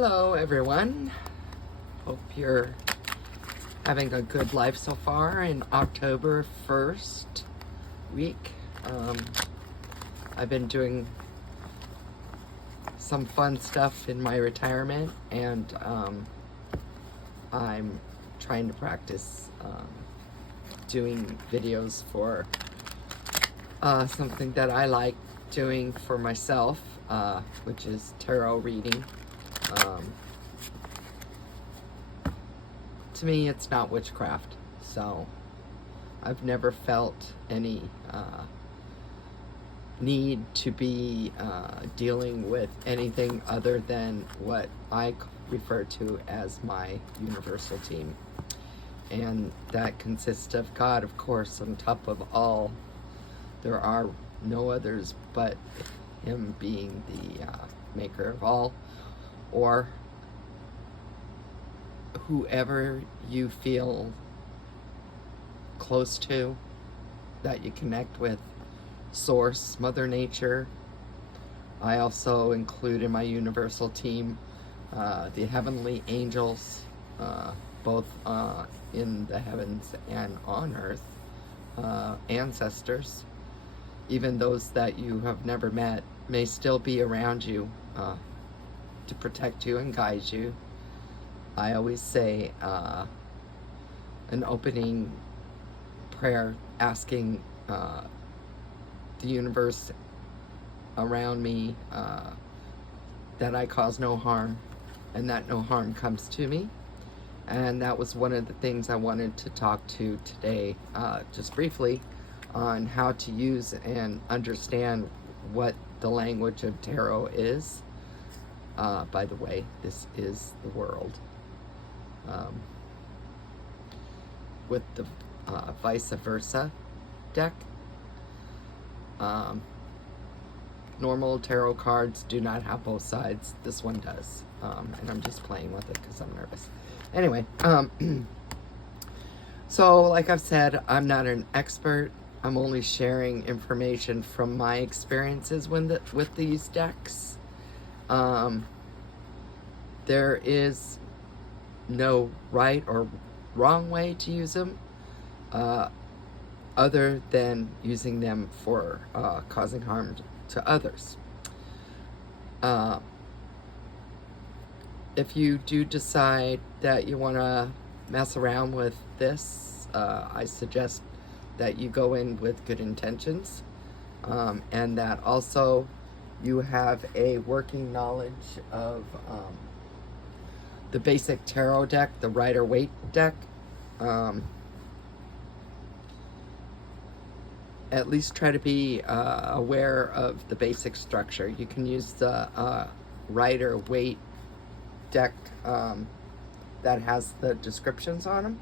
Hello, everyone. Hope you're having a good life so far in October 1st week. I've been doing some fun stuff in my retirement, and I'm trying to practice doing videos for something that I like doing for myself, which is tarot reading. To me, it's not witchcraft, so I've never felt any need to be dealing with anything other than what I refer to as my universal team. And that consists of God, of course, on top of all. There are no others but Him being the maker of all, or whoever you feel close to, that you connect with, Source, Mother Nature. I also include in my universal team the heavenly angels, both in the heavens and on earth, ancestors, even those that you have never met may still be around you to protect you and guide you. I always say an opening prayer asking the universe around me that I cause no harm and that no harm comes to me. And that was one of the things I wanted to talk to today, just briefly, on how to use and understand what the language of tarot is. By the way, this is the world. With the vice versa deck. Normal tarot cards do not have both sides. This one does. And I'm just playing with it because I'm nervous. Anyway, so like I've said, I'm not an expert. I'm only sharing information from my experiences with these decks. There is no right or wrong way to use them, other than using them for causing harm to others. If you do decide that you want to mess around with this, I suggest that you go in with good intentions, and that also you have a working knowledge of the basic tarot deck, the Rider-Waite deck. At least try to be aware of the basic structure. You can use the Rider-Waite deck that has the descriptions on them.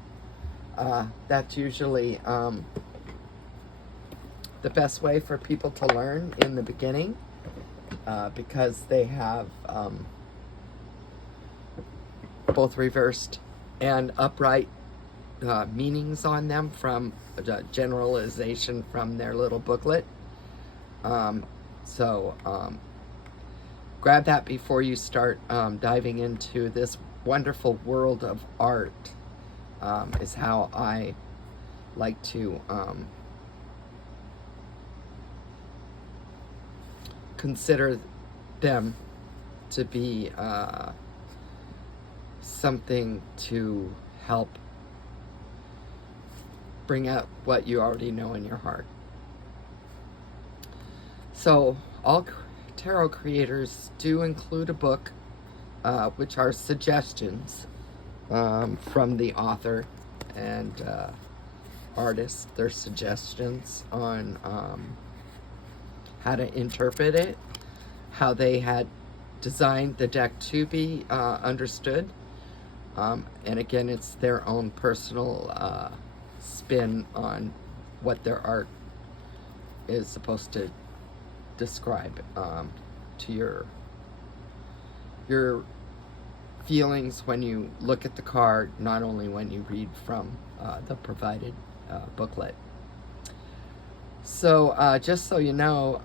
That's usually the best way for people to learn in the beginning, because they have both reversed and upright meanings on them from the generalization from their little booklet. So grab that before you start diving into this wonderful world of art, is how I like to consider them to be something to help bring out what you already know in your heart. So all tarot creators do include a book, which are suggestions from the author and artist. Their suggestions on how to interpret it, how they had designed the deck to be understood. And again, it's their own personal spin on what their art is supposed to describe to your feelings when you look at the card, not only when you read from the provided booklet. So just so you know,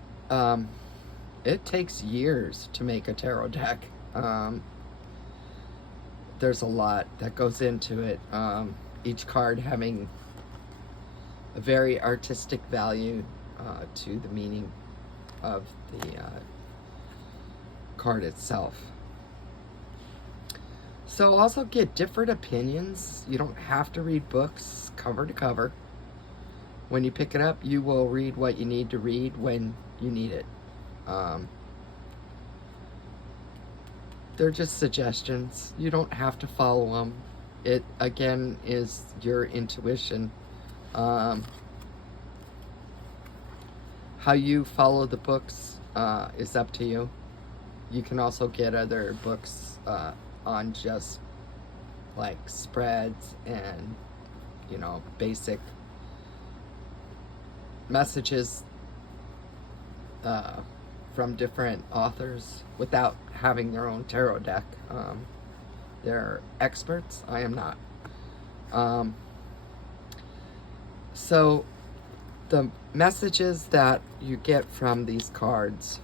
it takes years to make a tarot deck. there's a lot that goes into it. Each card having a very artistic value to the meaning of the card itself. So also get different opinions. You don't have to read books cover to cover. When you pick it up, you will read what you need to read when you need it. They're just suggestions. You don't have to follow them. It, again, is your intuition. How you follow the books is up to you. You can also get other books on just like spreads and, you know, basic messages from different authors without having their own tarot deck. They're experts. I am not. So the messages that you get from these cards,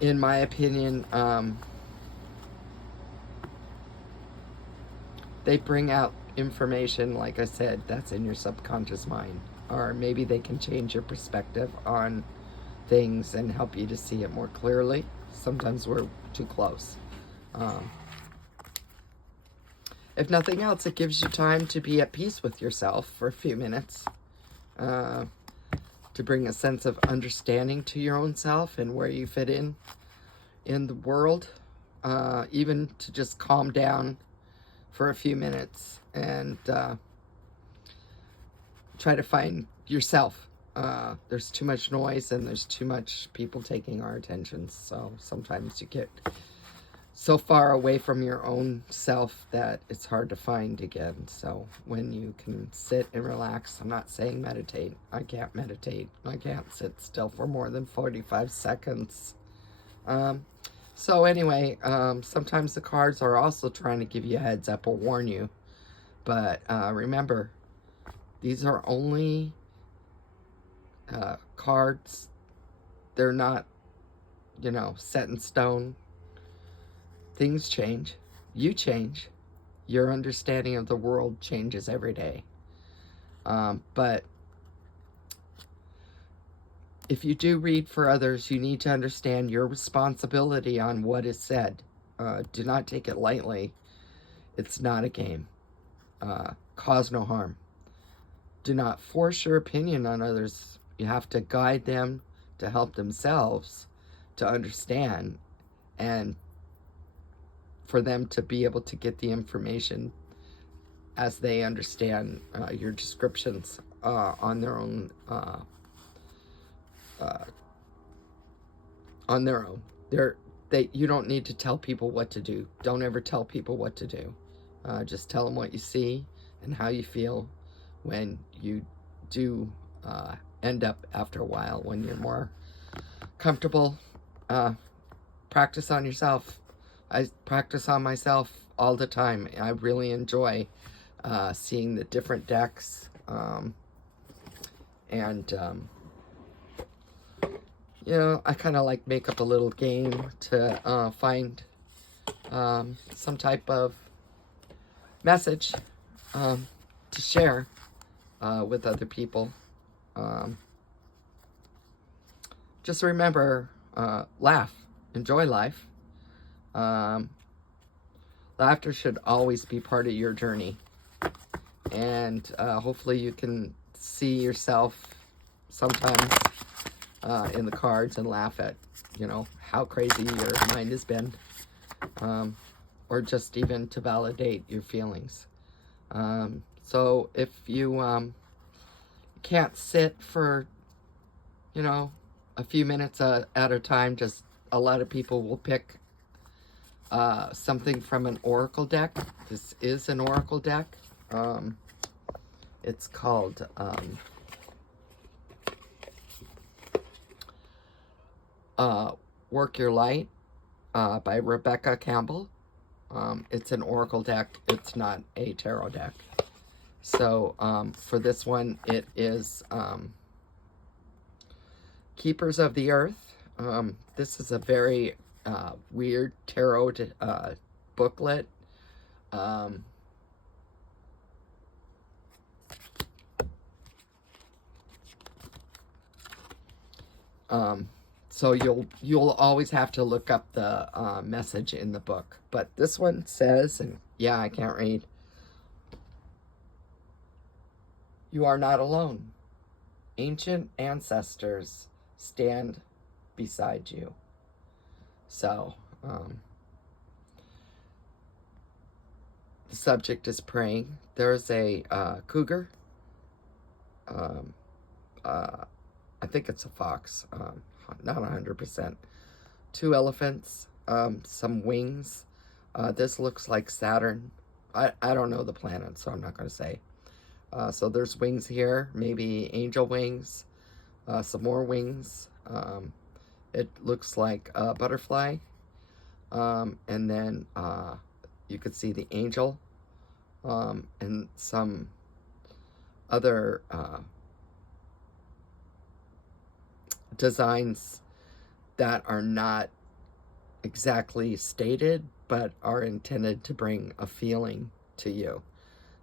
in my opinion, they bring out information, like I said, that's in your subconscious mind. Or maybe they can change your perspective on things and help you to see it more clearly. Sometimes we're too close. If nothing else, it gives you time to be at peace with yourself for a few minutes. To bring a sense of understanding to your own self and where you fit in the world. Even to just calm down for a few minutes and try to find yourself. There's too much noise and there's too much people taking our attention. So sometimes you get so far away from your own self that it's hard to find again. So when you can sit and relax, I'm not saying meditate. I can't meditate. I can't sit still for more than 45 seconds. So anyway, sometimes the cards are also trying to give you a heads up or warn you. But remember, these are only cards. They're not, you know, set in stone. Things change. You change. Your understanding of the world changes every day. But if you do read for others, you need to understand your responsibility on what is said. Do not take it lightly. It's not a game. Cause no harm. Do not force your opinion on others. You have to guide them to help themselves to understand and for them to be able to get the information as they understand your descriptions on their own. On their own. You don't need to tell people what to do. Don't ever tell people what to do. Just tell them what you see and how you feel when you do end up after a while, when you're more comfortable. Practice on yourself. I practice on myself all the time. I really enjoy seeing the different decks you know, I kind of like make up a little game to find some type of message to share with other people. Just remember, laugh, enjoy life. Laughter should always be part of your journey. And hopefully you can see yourself sometimes in the cards and laugh at, you know, how crazy your mind has been. Or just even to validate your feelings. So if you can't sit for, you know, a few minutes at a time, just a lot of people will pick something from an oracle deck. This is an oracle deck. It's called Work Your Light by Rebecca Campbell. It's an oracle deck. It's not a tarot deck. So for this one, it is Keepers of the Earth. This is a very weird tarot booklet. So you'll always have to look up the message in the book. But this one says, and yeah, I can't read. You are not alone. Ancient ancestors stand beside you. So, the subject is praying. There's a cougar. I think it's a fox. Not 100%. 2 elephants. Some wings. This looks like Saturn. I don't know the planet, so I'm not going to say. So there's wings here. Maybe angel wings. Some more wings. It looks like a butterfly. And then you could see the angel. And some other designs that are not exactly stated, but are intended to bring a feeling to you.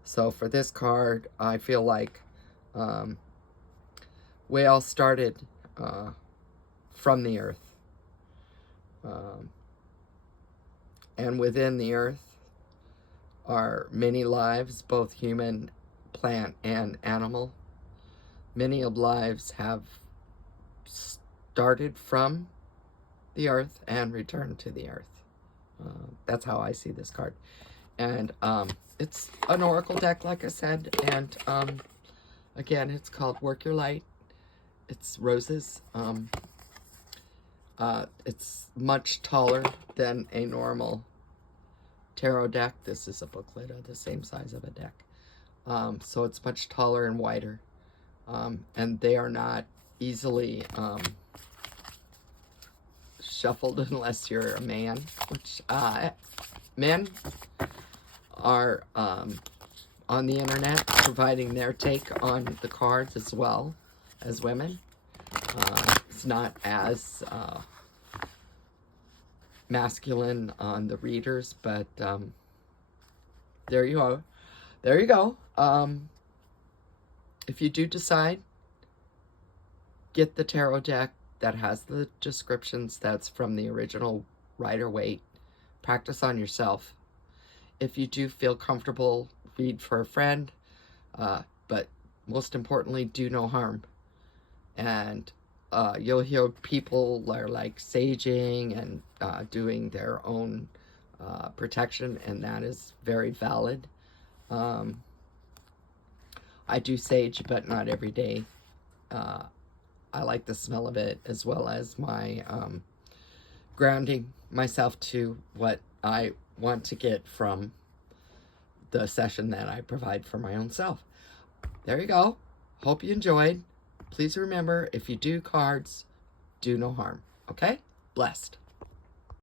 So for this card, I feel like we all started from the earth. And within the earth are many lives, both human, plant, and animal. Many of lives have started from the earth and returned to the earth. That's how I see this card. And it's an oracle deck, like I said. And again, it's called Work Your Light. It's roses. It's much taller than a normal tarot deck. This is a booklet of the same size of a deck. So it's much taller and wider. And they are not easily shuffled unless you're a man, which men are on the internet providing their take on the cards as well as women. It's not as masculine on the readers, but there you go. There you go. If you do decide, get the tarot deck that has the descriptions that's from the original Rider-Waite. Practice on yourself. If you do feel comfortable, read for a friend. But most importantly, do no harm. And you'll hear people are like saging and doing their own protection, and that is very valid. I do sage, but not every day. I like the smell of it, as well as my grounding myself to what I want to get from the session that I provide for my own self. There you go. Hope you enjoyed. Please remember, if you do cards, do no harm. Okay? Blessed.